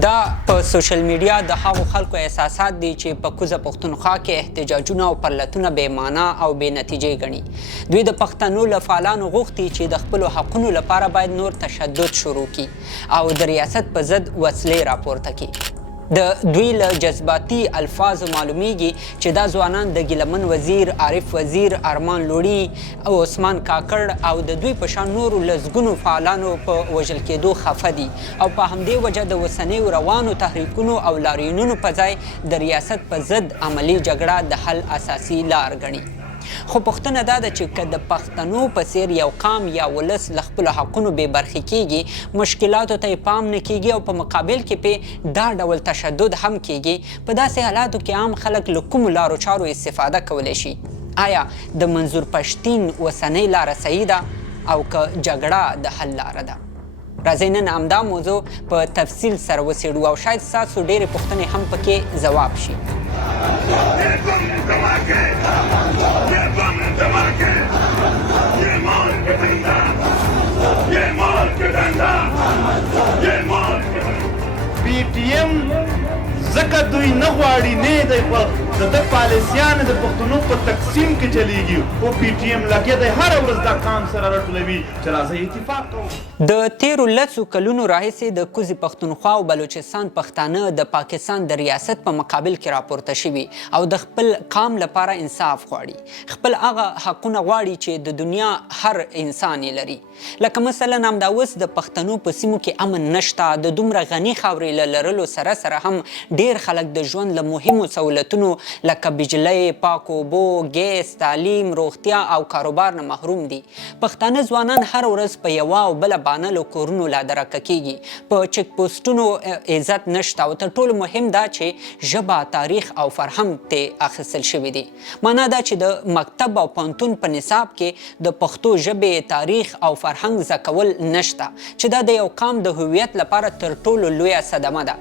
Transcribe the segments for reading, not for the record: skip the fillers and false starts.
دا په سوشل میډیا د هغو خلکو احساسات دي چې په کوزه پښتونخوا کې احتجاجونه او پرلتونه بې معنا او بې نتیجې ګڼي. دوی د پښتنو له فعالانو غوښتي چې د خپلو حقونو لپاره باید نور تشدد شروع کړي او د ریاست په ضد وسلې راپورته کړي. د دوی له جذباتي الفاظو معلومیږي چې دا ځوانان د ګیلمن وزیر، عارف وزیر، ارمان لوړي او عثمان کاکړ او د دوی په شان نورو لسګونو فعالانو په وژل کېدو خفه دي او په همدې وجه د اوسنیو روانو تحریکونو او لاریونونو په ځای د ریاست په ضد عملي جګړه د حل اساسي لار ګڼي. خو پوښتنه دا ده چې که د پښتنو په څیر یو قام یا ولس له خپلو حقونو بې برخې کیږي، مشکلاتو ته یې پام نه کیږي او په مقابل کې پې دا ډول تشدد هم کیږي، په داسې حالاتو کې عام خلک له کومو لارو چارو استفاده کولی شي؟ آیا د منظور پښتین اوسنۍ لاره صحیح ده او که جګړه د حل لاره ده؟ راځئ نن همدا موضوع په تفصیل سره وڅېړو او شاید ستاسو ډېرې پوښتنې هم پکې ځواب شي. پی ټی ایم ځکه دوی نه غواړي نه دی خو د ده پالیسیانې د پښتنو په تقسیم کې چلیږي خو پی ټی ایم لګیا دی هره ورځ دا کام سره راټولوي چې راځئ اتفاق کوو. د تیرو لسو کلونو راهیسې د کوزې پښتونخوا او بلوچستان پښتانه د پاکستان د ریاست په مقابل کې راپورته شوي او د خپل قام لپاره انصاف غواړي، خپل هغه حقونه غواړي چې د دنیا هر انسان یې لري. لکه مثلا همدا اوس د پښتنو په سیمو کې امن نشته، د دومره غني خاورې له لرلو سره سره هم ډیر خلک د ژوند له مهمو سہولتونو لکه بجلی، پاکو اوبو، ګیس، تعلیم، روغتیا او کاروبار نه محروم دي. پښتانه ځوانان هر ورځ په یوه او بله بانه له کورونو لادرکه کیږي، په چک پوسټونو عزت نشته او تر ټولو مهم دا چې ژبه، تاریخ او فرهنګ ته اخیستل شوي دي. معنا دا چې د مکتب او پوهنتون په نصاب کې د پښتو ژبې، تاریخ او فرهنګ زده کول نشته، چې دا د یو قام د هویت لپاره تر ټولو لویه صدمه ده.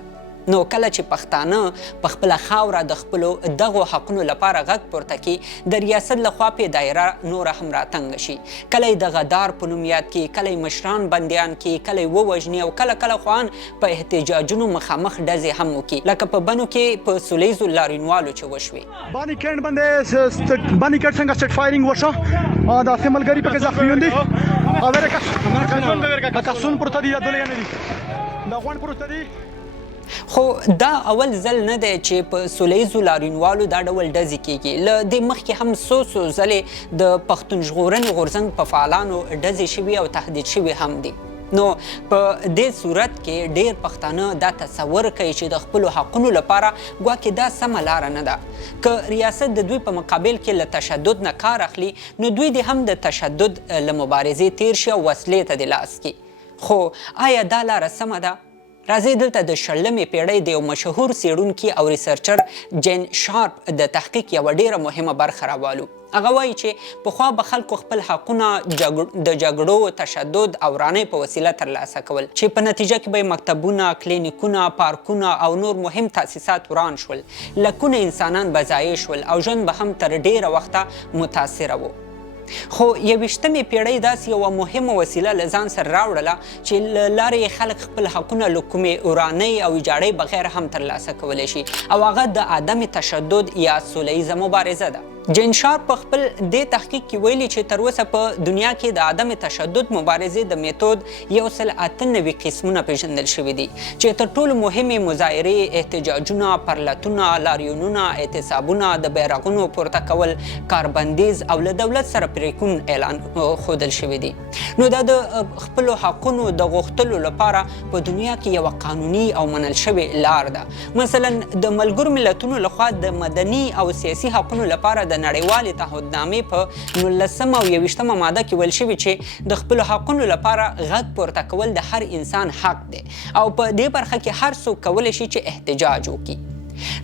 نو کله چې پښتانه په خپله خاوره د خپلو دغو حقونو لپاره غږ پورته کړي، د ریاست لخوا پې دایره نوره هم راتنګه شي. کله یې د غدار په نوم یاد کړي، کله یې مشران بندیان کړي، کله یې ووژني او کله خوان په احتجاجونو مخامخ ډزې هم وکړي، لکه په بنو کې په سولیزو لاریونوالو چې وشوې. بانی کیند باندې بانی کیند څنګه سټ فایرینګ وشو، دا سه ملګري پکې زخمیون دي او ورکه کسون پورته دي، دلته نه دي، دا غون پورته دي. خو دا اول ځل نه دی چې په سولیزو لاریونوالو دا ډول ډزې کیږي. له دې مخکې هم څو ځلې د پښتون ژغورنې غورځنګ په فعالانو ډزې شوي او تهدید شوي هم دي. نو په دې صورت کې ډیر پښتانه دا تصور کوي چې د خپلو حقونو لپاره ګواکې دا سمه لاره نه ده. که ریاست د دوی په مقابل کې له تشدد نه کار اخلي، نو دوی دې هم د تشدد له مبارزې تیر شي او وسلې ته د لاس کړي. خو آیا دا لاره سمه ده؟ راځئ دلته د 20مې پیړۍ د یو مشهور څیړونکي او ریسرچر جین شارپ د تحقیق یوه ډیره مهمه برخه راوالو. هغه وایي چې پخوا به خلکو خپل حقونه د جګړو، تشدد او ورانۍ په وسیله ترلاسه کول، چې په نتیجه کې به یې مکتبونه، کلینیکونه، پارکونه او نور مهم تاسیسات وران شول، لکونه انسانان به ضایع شول او ژوند به هم تر ډیره وخته متاثره و. خو 21مې پیړۍ داسې یوه مهمه وسیله له ځان سره راوړله چې له لارې خلک خپل حقونه له کومې ورانۍ او ویجاړۍ بغیر هم ترلاسه کولی شي او هغه د عدم تشدد یا سوله ییزه مبارزه ده. جین شارپ په خپل دې تحقیق کې ویلي چې تر اوسه په دنیا کې د عدم تشدد مبارزې د میتود 198 قسمونه پیژندل شوي دي، چې تر ټولو مهمې مظاهرې، احتجاجونه، پرلتونه، لاریونونه، اعتصابونه، د بیرغونو پورته کول، کاربندیز او له دولت سره پریکون اعلان ښودل شوي دي. نو دا د خپلو حقونو د غوښتلو لپاره په دنیا کې یوه قانوني او منل شوې لار ده. مثلا د ملګرو ملتونو لخوا د مدني او سیاسي حقونو لپاره د نړیوالې تعهدنامې په 19 او 21 ماده کې ویل شوي چې د خپلو حقونو لپاره غږ پورته کول د هر انسان حق دی او په دې برخه کې هر څوک کولی شي چې احتجاج وکړي.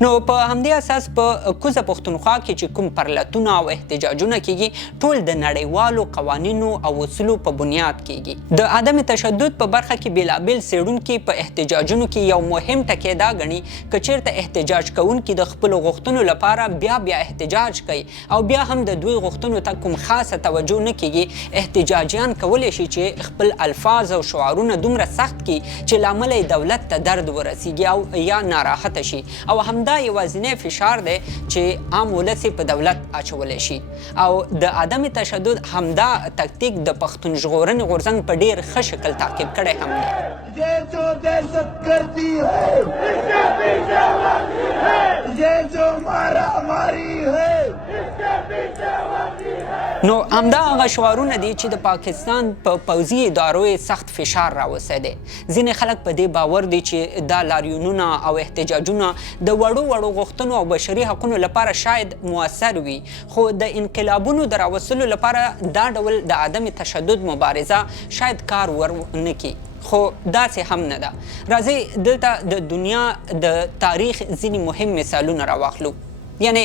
نو په همدې اساس په کوزه پښتونخوا کې چې کوم پرلتونه او احتجاجونه کیږي ټول د نړیوالو قوانینو او اصولو په بنیاد کیږي. د عدم تشدد په برخه کې بیلابیل څېړونکي په احتجاجونو کې یو مهم ټکی دا ګڼي که چیرته احتجاج کوونکي د خپلو غوښتنو لپاره بیا احتجاج کوي او بیا هم د دوی غوښتنو ته کوم خاصه توجه نه کیږي، احتجاجیان کولی شي چې خپل الفاظ او شعارونه دومره سخت کړي چې لامل دولت ته درد ورسیږي او یا ناراحته شي، او همدا یوازینی فشار دی چې عام ولس په دولت اچولی شي. او د عدم تشدد همدا تکتیک د پښتون ژغورنې غورځنګ په ډیر ښه شکل تعقیب کړی هم دی. ये जो दहशत गर्दी है इसके पीछे वर्दी है, ये जो मारामारी है इसके पीछे वर्दी है. نو همدا هغه شعارونه دي چې د پاکستان په پوځي ادارو سخت فشار راوستی دی. ځینې خلک په دې باور دي چې دا لاریونونه او احتجاجونه د وړو غوښتنو او بشري حقونو لپاره شاید موثر وي، خو د انقلابونو د راوستلو لپاره دا ډول د عدم تشدد مبارزه شاید کار ورونه کړي، خو داسې هم نه ده. راځئ دلته د دنیا د تاریخ ځینې مهم مثالونه راواخلو. یعنی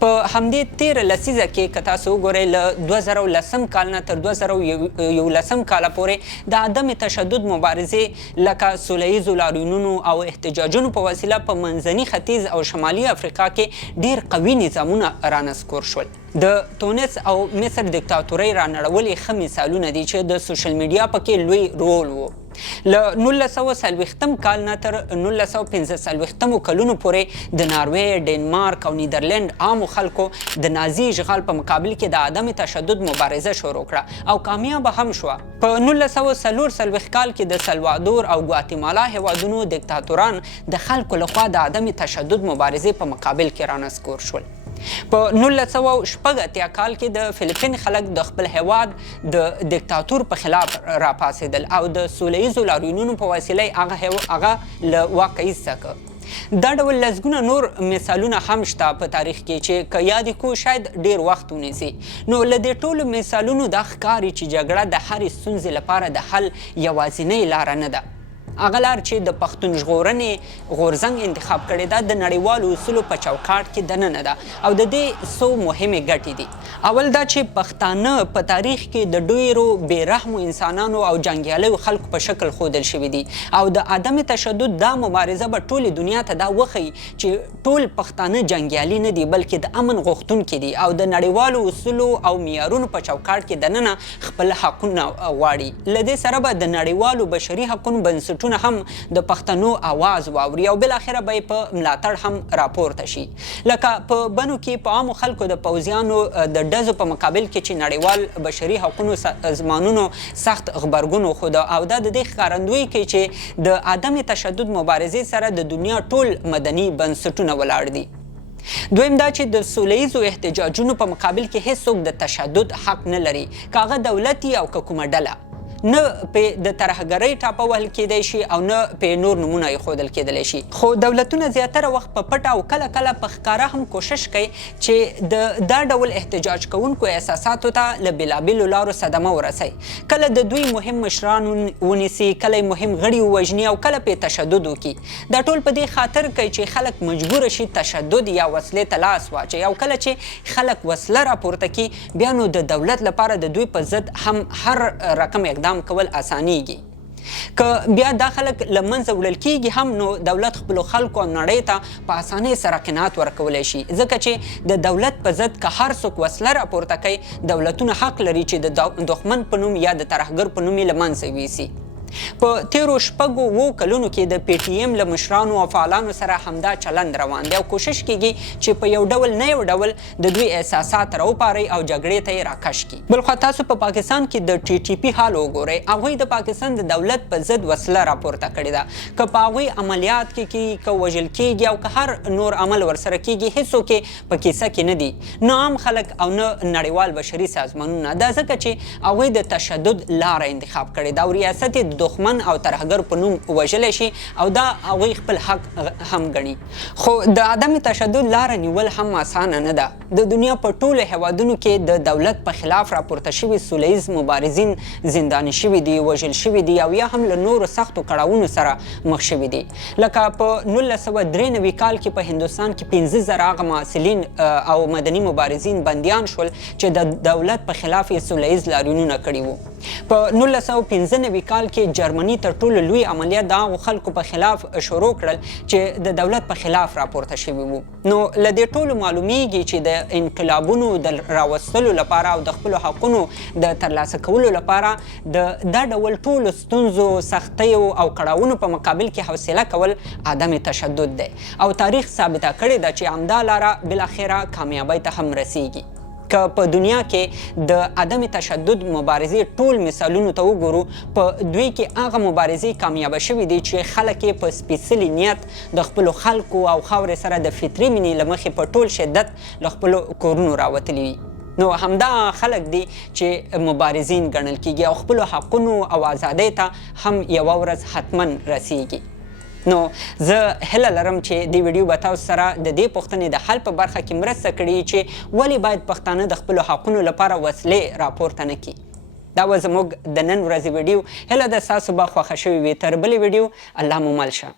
په همدې تیره لسیزه کې که تاسو وګورئ له 2010 کال نه تر 2011 کاله پورې د عدم تشدد مبارزې لکه سوله ییزو لاریونونو او احتجاجونو په وسیله په منځني ختیځ او شمالي افریقا کې ډیر قوي نظامونه رانسکور شول. د تونس او مصر دیکتاتورۍ رانړولې ښه مثالونه دي چې د سوشل میډیا پکې لوی رول و. له 1940 کال نه تر 1945 کلونو پورې د ناروې، ډنمارک او نیدرلند عامو خلکو د نازي اشغال په مقابل کې د عدم تشدد مبارزه شروع کړه او کامیابه هم شوه. په 1944 کال کې د سلوادور او ګواتیمالا هیوادونو دیکتاتوران د خلکو لخوا د عدم تشدد مبارزې په مقابل کې رانسکور شول. په 1986 کال کې د فلیپین خلک د خپل هیواد د دیکتاتور په خلاف راپاڅېدل او د سوله ییزو لاریونونو په وسیله هغه له واکه ایسته کړ. دا ډول لسګونه نور مثالونه هم شته په تاریخ کې چې که یاد کړو شاید ډیر وخت ونیسي. نو له دې ټولو مثالونو دا ښکاري چې جګړه د هرې ستونزې لپاره د حل یوازینۍ لاره نه ده. هغه لار چې د پښتون ژغورنې غورځنګ انتخاب کړې ده د نړیوالو اصولو په چوکاټ کې دننه ده او د دې څو مهمې ګټې دي. اول دا چې پښتانه په تاریخ کې د ډیرو بېرحمو انسانانو او جنګیالیو خلکو په شکل ښودل شوي دي او د عدم تشدد دا مبارزه به ټولې دنیا ته دا وښیي چې ټول پښتانه جنګیالي نه دي بلکې د امن غوښتونکي دي او د نړیوالو اصولو او معیارونو په چوکاټ کې دننه خپل حقونه غواړي. له دې سره به د نړیوالو بشري حقونو بنسټونه هم د پښتنو आवाज واوري او بل اخره به په ملاتړ هم راپورته شي. لکه په بنو کې په عامو خلکو د پوځیانو د ډزو په مقابل کې چې نړیوال بشري حقونو سازمانونو سخت غبرګون وښود او دا د دې ښکارندویي کوي چې د عدم تشدد مبارزې سره د دنیا ټول مدني بنسټونه ولاړ دي. دویم دا چې د سوله ییزو احتجاجونو په مقابل کې هیڅوک د تشدد حق نه لري، که هغه دولتي او که کومه ډله. نه په د ترهګرۍ ټاپه وهل کېدی شي او نه په نور نومونه ایښودل کېدلی شي، خو دولتونه زیاتره وخت په پټه او کله کله په ښکاره هم کوشش کوي چې د دا ډول احتجاج کوونکو احساساتو ته له بېلابېلو لارو صدمه ورسوي. کله د دوی مهم مشران ونیسي، کله مهم غړي ووژني او کله پې تشدد وکړي. دا ټول په دې خاطر کوي چې خلک مجبوره شي تشدد یا وسلې ته لاس واچوي او کله چې خلک وسله راپورته کړي بیا نو د دولت لپاره د دوی په ضد هم هر رقم اقدام کول اسانیږي. که بیا دا خلک له منځه وړل کېږي هم نو دولت خپلو خلکو او نړۍ ته په اسانۍ سره قناعت ورکولی شي، ځکه چې د دولت په ضد که هر څوک وسله راپورته کوي دولتونه حق لري چې د دښمن په نوم یا د ترهګر په نوم یې له منځه یوسي. په تیرو 6 کلونو کې د پی ټي ایم له مشرانو او فعالانو سره همدا چلند روان دی او کوشش کیږي چې په یو ډول نه یو ډول د دوی احساسات راوپاري او جګړې ته یې راکش کړي. بلخوا تاسو په پاکستان کې د ټي ټي پي حال وګورئ، هغوی د پاکستان د دولت په ضد وسله راپورته کړې ده. که په هغوی عملیات کېږي، که وژل کېږي او که هر نور عمل ورسره کېږي، هېڅوک یې په کیسه کې نه دي، نه عام خلک او نه نړیوال بشري سازمانونه. دا ځکه چې هغوی د تشدد لاره انتخاب کړې ده او ریاست یې د دښمن او ترهګر په نوم وژلی شي او دا هغوی خپل حق هم ګڼي. خو د عدم تشدد لاره نیول هم اسانه نه ده. د دنیا په ټولو هیوادونو کې د دولت په خلاف راپورته شوي سوله ییز مبارزین زنداني شوي دي، وژل شوي دي او یا هم له نورو سختو کړاوونو سره مخ شوي دي. لکه په 1993 کال کې په هندوستان کې 15,000 هغه محصلین او مدني مبارزین بندیان شول چې د دولت په خلاف یې سوله ییز لاریونونه کړي وو. په 1995 کال کې جرمني تر ټولو لوی عملیات د هغو خلکو په خلاف شروع کړل چې د دولت په خلاف راپورته شوي وو. نو له دې ټولو معلومیږي چې د انقلابونو د راوستلو لپاره او د خپلو حقونو د ترلاسه کولو لپاره دا ډول ټولو ستونزو، سختیو او کړاوونو په مقابل کې حوصله کول عدم تشدد دی او تاریخ ثابته کړې ده چې همدا لاره بالاخره کامیابۍ ته هم رسیږي. که په دنیا کې د عدم تشدد مبارزې ټول مثالونو ته وګورو، په دوی کې هغه مبارزې کامیابه شوي دي چې خلک یې په سپېڅلي نیت د خپلو خلکو او خاورې سره د فطري مینې له مخې په ټول شدت له خپلو کورونو راوتلي وي. نو همدا خلک دي چې مبارزین ګڼل کیږي او خپلو حقونو او ازادۍ ته هم یوه ورځ حتما رسیږي. نو زه هیله لرم چې دې ویډیو به تاسو سره د دې پوښتنې د حل په برخه کې مرسته کړي چې ولې باید پښتانه د خپلو حقونو لپاره وسلې راپورته نه کړي. دا و زموږ د نن ورځې ویډیو. هیله ده ستاسو به خوښه شوې وي. تر بلې ویډیو الله مو مل شه.